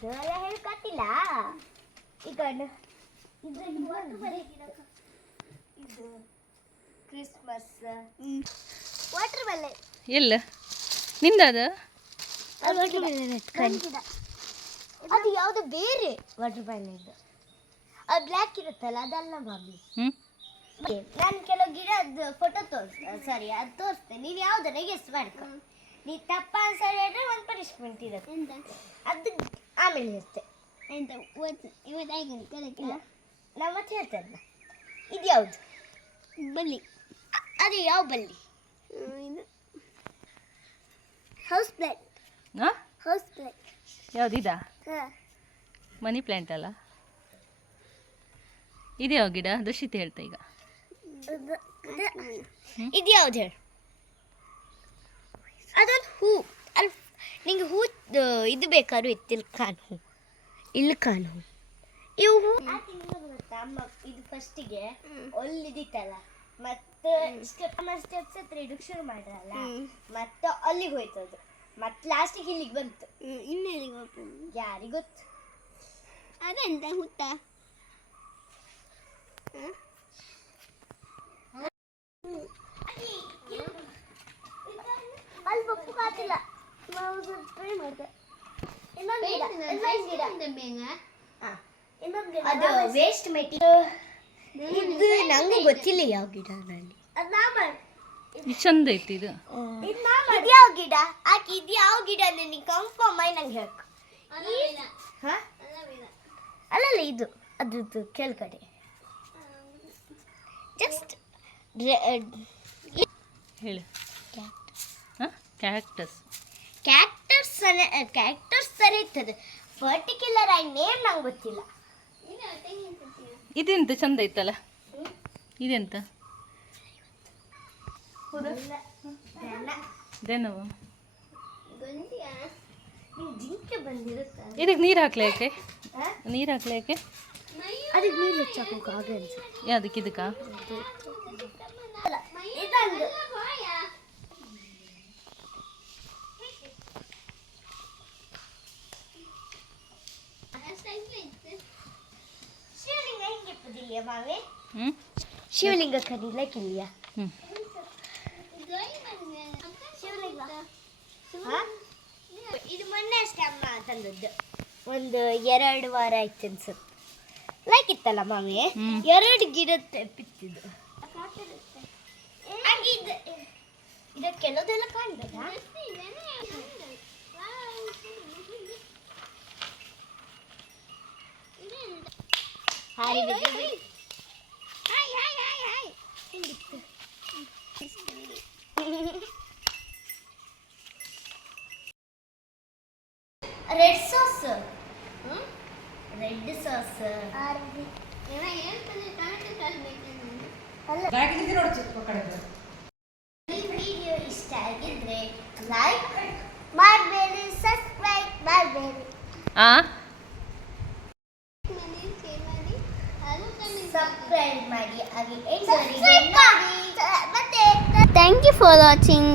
ಅದೆಲ್ಲ ಹೇಳ್ಕೊತಿಲ್ಲ ಈಗ ಇದು ಕ್ರಿಸ್ಮಸ್ ವಾಟರ್ ಮೆಲನ್ ಎಲ್ಲ ನಿಂದದ ಅದು ಯಾವುದು ಬೇರೆ ವಾಟರ್ ಮೆಲನ್ ಇದು ಅದು ಬ್ಲ್ಯಾಕ್ ಇರುತ್ತಲ್ಲ ಅದಲ್ಲ ಮಮ್ಮಿ ನಾನು ಕೆಲವು ಗಿಡದ ಫೋಟೋ ಸಾರಿ ಅದು ತೋರಿಸ್ತೇನೆ ನೀನು ಯಾವುದನ್ನ ಗೆಸ್ ಮಾಡ್ಕೊ ನೀ ತಪ್ಪ ಆನ್ಸರ್ ಹೇಳಿದ್ರೆ ಒಂದು ಪನಿಷ್ಮೆಂಟ್ ಇರುತ್ತೆ ಅದು ಆಮೇಲೆ ಇರುತ್ತೆ ಎಂತ ಇವತ್ತಾಗಿಲ್ಲ ನಾವು ಮತ್ತೆ ಹೇಳ್ತೇನೆ ಇದು ಯಾವುದು ಬಲ್ಲಿ ಅದು ಯಾವ ಬಲ್ಲಿ ಇದು house plant house plant ಯಾವುದಿದಾ money plant ಅಲ್ಲ ಇದು ಯಾವ ಗಿಡ ದರ್ಶಿತ ಹೇಳ್ತಾ ಈಗ ಇದು ಯಾವ್ದು ಹೇಳು ಅದೊಂದು ಹೂ ಅಲ್ಲಿ ನಿಂಗೆ ಹೂ ಇದು ಬೇಕಾದ್ರೂ ಇತ್ತಿಲ್ ಕಾನು ಹೂ ಇಲ್ಲಿ ಕಾನು ಹೂ ಇವು ಹೂ ಅಮ್ಮ ಇದು ಫಸ್ಟಿಗೆ ಒಲ್ಲಿದಿತ್ತಲ್ಲ ಮತ್ತೆ ಸ್ಟೆಪ್ಸ್ ಹತ್ರ ಇದಕ್ಕೆ ಶುರು ಮಾಡ್ರಲ್ಲ ಮತ್ತೆ ಅಲ್ಲಿಗೆ ಹೋಯ್ತು ಅದು ಮತ್ತೆ ಲಾಸ್ಟಿಗೆ ಇಲ್ಲಿಗೆ ಬಂತು ಇನ್ನೆಲ್ಲಿಗೆ ಹೋಗ್ತು ಯಾರಿಗೆ ಗೊತ್ತು ಅದೆಂತ ಹುತ್ತ ಅಲ್ಲಿ ಪಪ್ಪು ಕಾತಿಲ್ಲ ಟ್ರೈ ಮಾಡಿದೆ ಅದು ವೇಸ್ಟ್ ಮೆಟೀರಿಯಲ್ ಇದು ನಂಗೆ ಗೊತ್ತಿಲ್ಲ ಯಾವ ಗಿಡ ನಲ್ಲಿ ಚಂದ ಐತಿ ಇದು ಇದು ಯಾವ ಗಿಡ ಆಕೆ ಇದು ಯಾವ ಗಿಡ ನೀನು ಕನ್ಫರ್ಮ್ ಆಗಿ ನಂಗೆ ಹೇಳ್ಕೊ ಅಲ್ಲಲ್ಲ ಇದು ಅದ್ರದ್ದು ಕೆಳಗಡೆ ಜಸ್ಟ್ ಹೇಳು ಕ್ಯಾಕ್ಟಸ್ ಕ್ಯಾಕ್ಟಸ್ ಸರಿ ಇರ್ತದೆ ಪರ್ಟಿಕ್ಯುಲರ್ ಆಗಿ ನೇಮ್ ನಂಗೆ ಗೊತ್ತಿಲ್ಲ ಇದೆಂತ ಚಂದ ಐತಲ್ಲ ಇದೆಂತ ಇದೇನವು ಜಿಂಕೆ ಬಂದಿರುತ್ತೆ ಇದಕ್ಕೆ ನೀರು ಹಾಕ್ಲಿಕ್ಕೆ ನೀರು ಹಾಕ್ಲಿಕ್ಕೆ ಅದಕ್ಕೆ ನೀರು ಹೆಚ್ಚಾಕೋಕೆ ಹಾಗೆ ಅನ್ಸುತ್ತೆ ಯಾವುದಕ್ಕೆ ಇದಕ್ಕ ಶಿವಲಿಂಗ ಹೆಂಗೆ ಇಪ್ಪದಿಲ್ಲ ಮಾವೆ ಶಿವಲಿಂಗ ಕರೀಲಕ್ಕಿಲ್ಲ ಶಿವಲಿಂಗ ಇದು ಮೊನ್ನೆ ಅಷ್ಟೇ ಅಮ್ಮ ತಂದದ್ದು ಒಂದು 2 ವಾರ ಆಯ್ತು ಅನ್ಸುತ್ತೆ ಲೈಕ್ ಇತ್ತಲ್ಲ ಮಾವೆ 2 ಗಿಡ ಬಿತ್ತಿದ್ದು ಇದಕ್ಕೆ ಕೆಲವುದೆಲ್ಲ ಕಾಣ್ಬೋದಾ ಹಾರಿ ರೆಡ್ ಸಾಸ್ ರೆಡ್ ಸಾಸ್ ಈ ವಿಡಿಯೋ ಇಷ್ಟ ಆಗಿದ್ರೆ ಲೈಕ್ ಮಾಡಬೇಡಿ ಸಬ್ಸ್ಕ್ರೈಬ್ ಮಾಡಬೇಡಿ ಸಬ್ಸ್ಕ್ರೈಬ್ ಮಾಡಿ ಹಾಗೆ ಮತ್ತೆ ಥ್ಯಾಂಕ್ ಯು ಫಾರ್ ವಾಚಿಂಗ್